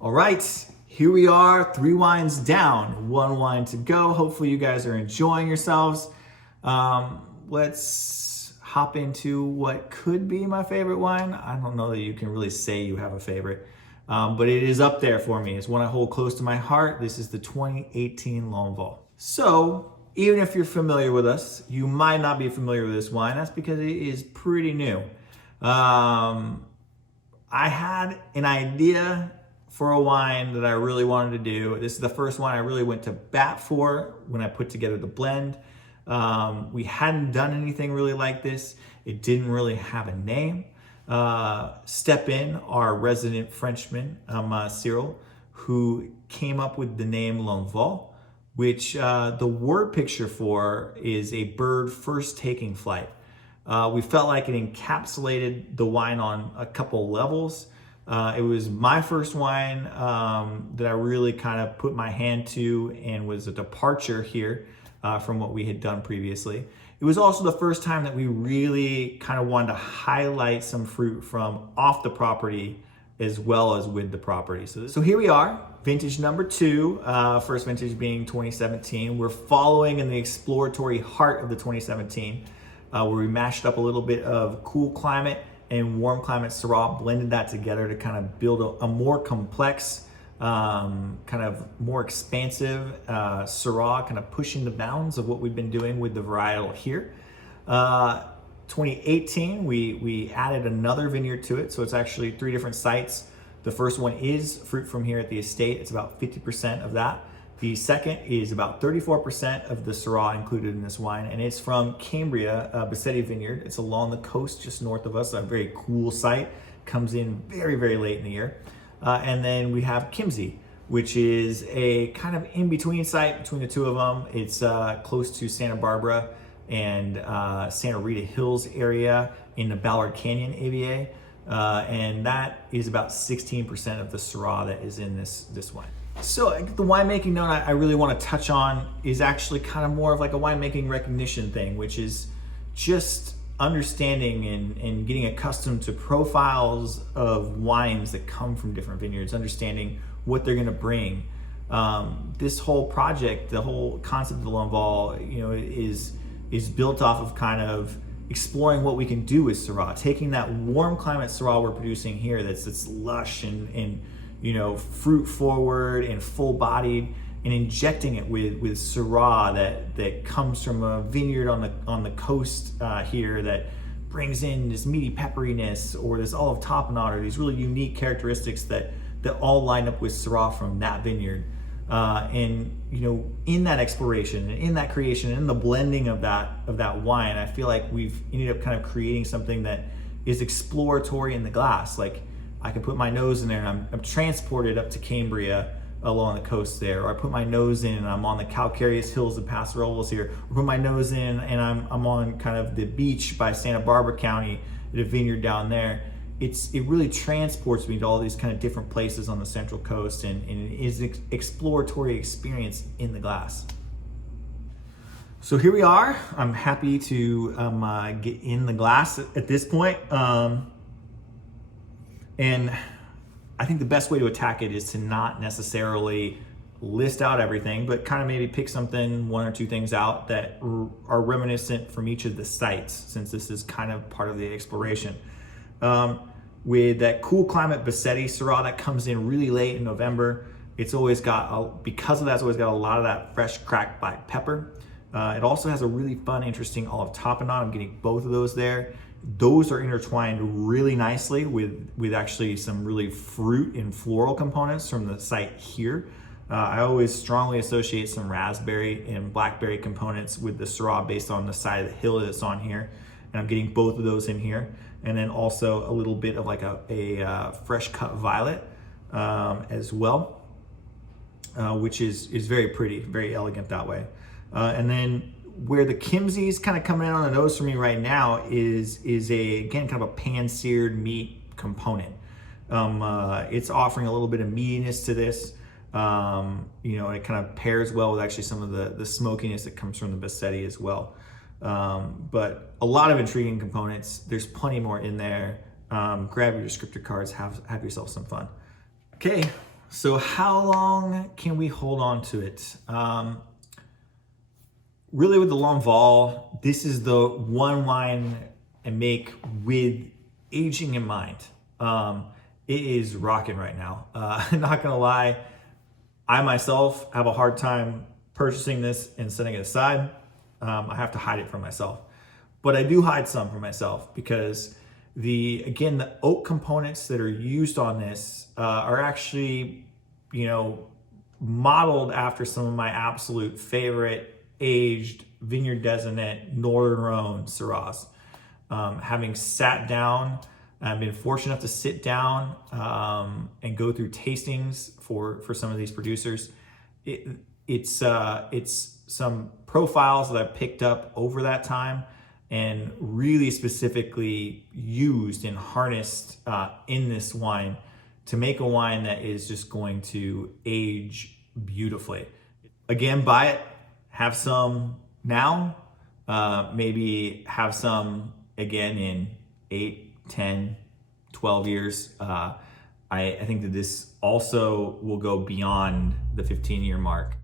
All right, here we are, 3 wines down, 1 wine to go. Hopefully you guys are enjoying yourselves. Let's hop into what could be my favorite wine. I don't know that you can really say you have a favorite, but it is up there for me. It's one I hold close to my heart. This is the 2018 L'envol. So even if you're familiar with us, you might not be familiar with this wine. That's because it is pretty new. I had an idea for a wine that I really wanted to do. This is the first wine I really went to bat for when I put together the blend. We hadn't done anything really like this. It didn't really have a name. Step in our resident Frenchman, Cyril, who came up with the name L'envol, which the word picture for is a bird first taking flight. We felt like it encapsulated the wine on a couple levels. It was my first wine that I really kind of put my hand to and was a departure here from what we had done previously. It was also the first time that we really kind of wanted to highlight some fruit from off the property as well as with the property. So here we are, vintage number 2, first vintage being 2017. We're following in the exploratory heart of the 2017, where we mashed up a little bit of cool climate and warm climate Syrah, blended that together to kind of build a more complex, kind of more expansive Syrah, kind of pushing the bounds of what we've been doing with the varietal here. 2018, we added another vineyard to it, so it's actually 3 different sites. The first one is fruit from here at the estate. It's about 50% of that. The second is about 34% of the Syrah included in this wine, and it's from Cambria, Bassetti Vineyard. It's along the coast just north of us, a very cool site. Comes in very, very late in the year. And then we have Kimsey, which is a kind of in-between site between the two of them. It's close to Santa Barbara and Santa Rita Hills area in the Ballard Canyon AVA. And that is about 16% of the Syrah that is in this wine. So the winemaking note I really want to touch on is actually kind of more of like a winemaking recognition thing, which is just understanding and getting accustomed to profiles of wines that come from different vineyards, understanding what they're going to bring. This whole project, the whole concept of the L'envol, is built off of kind of exploring what we can do with Syrah, taking that warm climate Syrah we're producing here that's lush and fruit forward and full bodied, and injecting it with Syrah that comes from a vineyard on the coast here that brings in this meaty pepperiness or this olive tapenade or these really unique characteristics that all line up with Syrah from that vineyard. And in that exploration and in that creation and in the blending of that wine, I feel like we've ended up kind of creating something that is exploratory in the glass. Like, I can put my nose in there and I'm transported up to Cambria along the coast there, or I put my nose in and I'm on the calcareous hills of Paso Robles here, or put my nose in and I'm on kind of the beach by Santa Barbara County at a vineyard down there. It really transports me to all these kind of different places on the Central Coast, and it is an exploratory experience in the glass. So here we are. I'm happy to get in the glass at this point. And I think the best way to attack it is to not necessarily list out everything, but kind of maybe pick something, 1 or 2 things out that are reminiscent from each of the sites, since this is kind of part of the exploration. With that cool climate Bassetti Syrah that comes in really late in November, it's always got, because of that, it's always got a lot of that fresh cracked black pepper. It also has a really fun, interesting olive tapenade. I'm getting both of those there. Those are intertwined really nicely with actually some really fruit and floral components from the site here. I always strongly associate some raspberry and blackberry components with the Syrah based on the side of the hill that it's on here. And I'm getting both of those in here. And then also a little bit of like a fresh cut violet as well, which is very pretty, very elegant that way. And then where the Kimsey is kind of coming in on the nose for me right now is again kind of a pan-seared meat component. It's offering a little bit of meatiness to this. It kind of pairs well with actually some of the smokiness that comes from the Bassetti as well. But a lot of intriguing components. There's plenty more in there. Grab your descriptor cards, have yourself some fun. Okay, So how long can we hold on to it? Really with the L'envol, this is the one wine I make with aging in mind. It is rocking right now. Not gonna lie, I myself have a hard time purchasing this and setting it aside. I have to hide it from myself. But I do hide some for myself because again, the oak components that are used on this are actually, modeled after some of my absolute favorite aged vineyard designate Northern Rhone Syrahs. Having sat down, I've been fortunate enough to sit down and go through tastings for some of these producers. It's some profiles that I've picked up over that time and really specifically used and harnessed in this wine to make a wine that is just going to age beautifully. Again, buy it, have some now, maybe have some again in 8, 10, 12 years. I think that this also will go beyond the 15-year mark.